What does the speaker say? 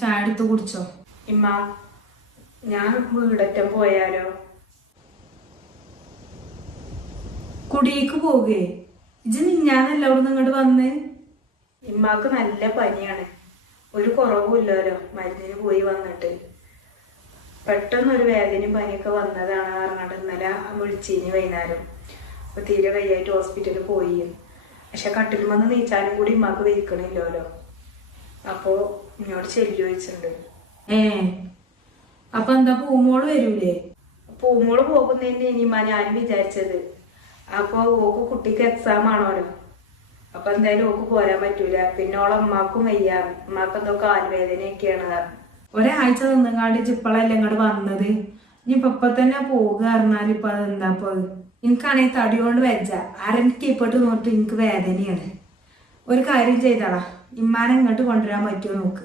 ചായ എടുത്ത് കുടിച്ചോ. ഇമ്മ ഞാൻ വീടറ്റം പോയാലോ? കുടിയേക്ക് പോകേ? ഇജ്ജ് മിഞ്ഞാന്നല്ല അവിടെ ഇങ്ങോട്ട് വന്ന്. ഇമ്മാക്ക് നല്ല പനിയാണ്, ഒരു കുറവുമില്ലല്ലോ മരുന്നിന് പോയി വന്നിട്ട്. പെട്ടെന്നൊരു വേദനയും പനിയൊക്കെ വന്നതാണ് പറഞ്ഞിട്ട് ഇന്നലെ വിളിച്ചിനി വൈകുന്നേരം. അപ്പൊ തീരെ കൈയായിട്ട് ഹോസ്പിറ്റലിൽ പോയി. പക്ഷെ കട്ടിൽ വന്ന് നീച്ചാലും കൂടി ഇമ്മാക്ക് വരിക്കണില്ലല്ലോ. അപ്പോ ഇന്നോട് ചെല്ലു ചോദിച്ചിട്ടുണ്ട്. അപ്പൊ എന്താ പൂമോള് വരൂലേ? പൂമോള് പോകുന്നതിന്റെ ഇനിമാ ഞാൻ വിചാരിച്ചത്. അപ്പൊ ഓക്ക് കുട്ടിക്ക് എക്സാം ആണോലോ. അപ്പൊ എന്തായാലും ഓക്ക് പോരാൻ പറ്റൂല. പിന്നെ ഓളെ ഉമ്മാക്കും വയ്യ, ഉമ്മാക്ക് എന്തോ കാൽവേദനയൊക്കെയാണ്. ഒരാഴ്ച നിന്നങ്ങാണ്ട് ഇപ്പളല്ലേ ഇങ്ങോട്ട് വന്നത്. ഇനിയിപ്പൊ തന്നെ പോകുക പറഞ്ഞാൽ ഇപ്പൊ അതെന്താ ഇപ്പൊ? എനിക്കാണെങ്കിൽ തടി കൊണ്ട് വെച്ച അരക്കിപ്പെട്ട് നോട്ട് എനിക്ക് വേദനയാണ്. ഒരു കാര്യം ചെയ്താളാ, ഇമ്മാനെ ഇങ്ങോട്ട് കൊണ്ടുവരാൻ പറ്റുമോ നോക്ക്.